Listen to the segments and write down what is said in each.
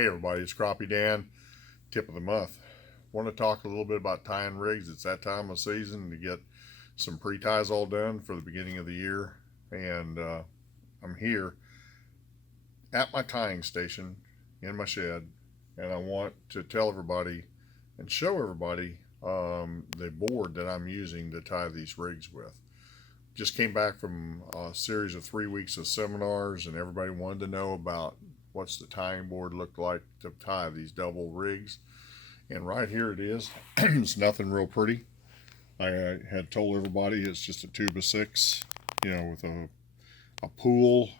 Hey everybody, it's Crappie Dan, tip of the month. Want to talk a little bit about tying rigs. It's that time of season to get some pre-ties all done for the beginning of the year. And I'm here at my tying station in my shed, and I want to tell everybody and show everybody the board that I'm using to tie these rigs with. Just came back from a series of 3 weeks of seminars, and everybody wanted to know about what's the tying board look like to tie these double rigs. And right here it is. It's nothing real pretty. I had told everybody it's just a 2x6, with a pool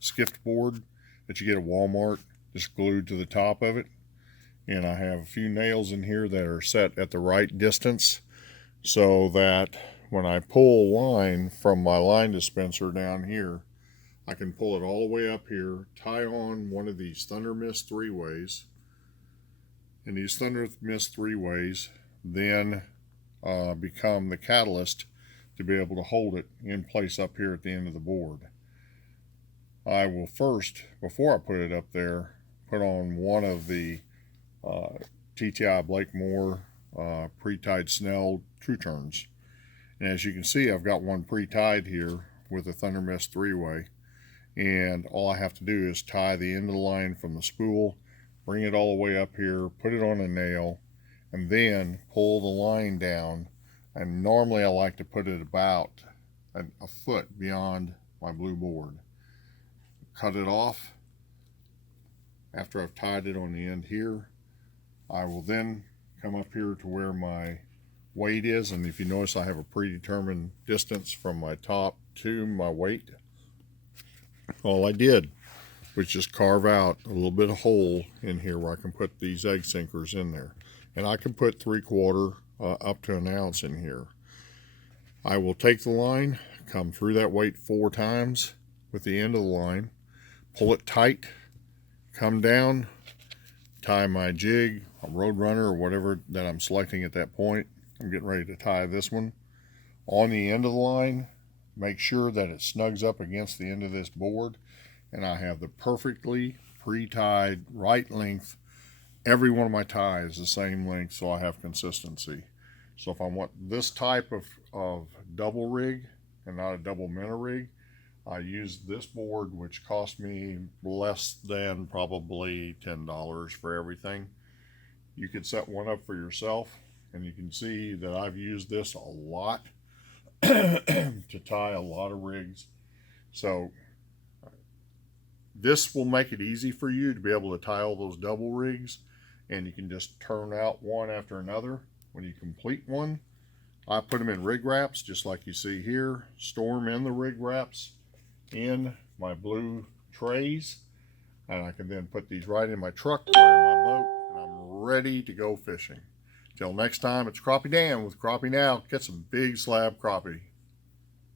skiffed board that you get at Walmart, just glued to the top of it. And I have a few nails in here that are set at the right distance so that when I pull line from my line dispenser down here, I can pull it all the way up here, tie on one of these Thunder Mist 3-ways, and these Thunder Mist 3-ways then become the catalyst to be able to hold it in place up here at the end of the board. I will first, before I put it up there, put on one of the TTI Blakemore pre-tied Snell True Turns. And as you can see, I've got one pre-tied here with a Thunder Mist 3-way. And all I have to do is tie the end of the line from the spool, bring it all the way up here, put it on a nail, and then pull the line down. And normally I like to put it about a foot beyond my blue board. Cut it off. After I've tied it on the end here, I will then come up here to where my weight is, and if you notice, I have a predetermined distance from my top to my weight. All I did was just carve out a little bit of hole in here where I can put these egg sinkers in there, and I can put 3/4 up to an ounce in here. I will take the line, come through that weight 4 times with the end of the line, pull it tight, come down, tie my jig, a Roadrunner, or whatever that I'm selecting at that point. I'm getting ready to tie this one on the end of the line. Make sure that it snugs up against the end of this board, and I have the perfectly pre-tied right length. Every one of my ties is the same length, so I have consistency. So if I want this type of double rig and not a double minnow rig, I use this board, which cost me less than probably $10 for everything. You could set one up for yourself, and you can see that I've used this a lot to tie a lot of rigs. So this will make it easy for you to be able to tie all those double rigs, and you can just turn out one after another. When you complete one, I put them in rig wraps just like you see here, store them in the rig wraps in my blue trays, and I can then put these right in my truck or in my boat, and I'm ready to go fishing. Till next time, it's Crappie Dan with Crappie Now. Get some big slab crappie.